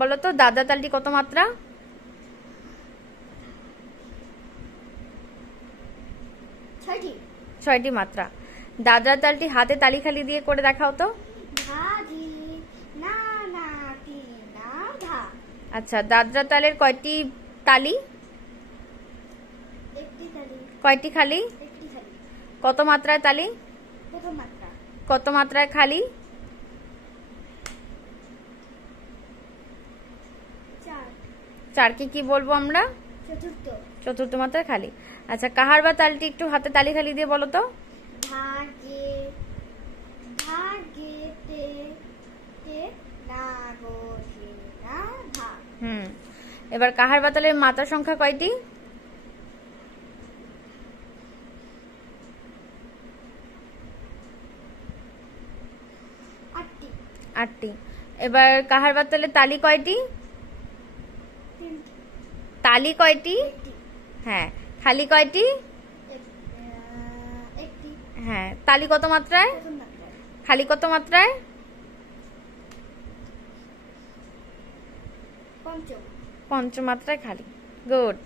বলো তো দাদরা তালটি কত মাত্রা? 6টি মাত্রা। দাদরা তালটি হাতে তালি খালি দিয়ে করে দেখাও তো। আচ্ছা, দাদরা তালের কয়টি তালি? কয়টি খালি? কত মাত্রায় তালি? কত মাত্রায় খালি? 4কে কি বলবো আমরা? চতুর্থ মাত্রায় খালি। আচ্ছা, কাহারবা তালটি একটু হাতে তালি খালি দিয়ে বলো তো। এবার কাহারবা তালের মাত্রা সংখ্যা কয়টি? 8টি। এবার কাহারবা তালের তালি কয়টি? তালি কয়টি? হ্যাঁ। খালি কয়টি? হ্যাঁ। তালি কত মাত্রায়? খালি কত মাত্রায়? পঞ্চম মাত্রায় খালি। গুড।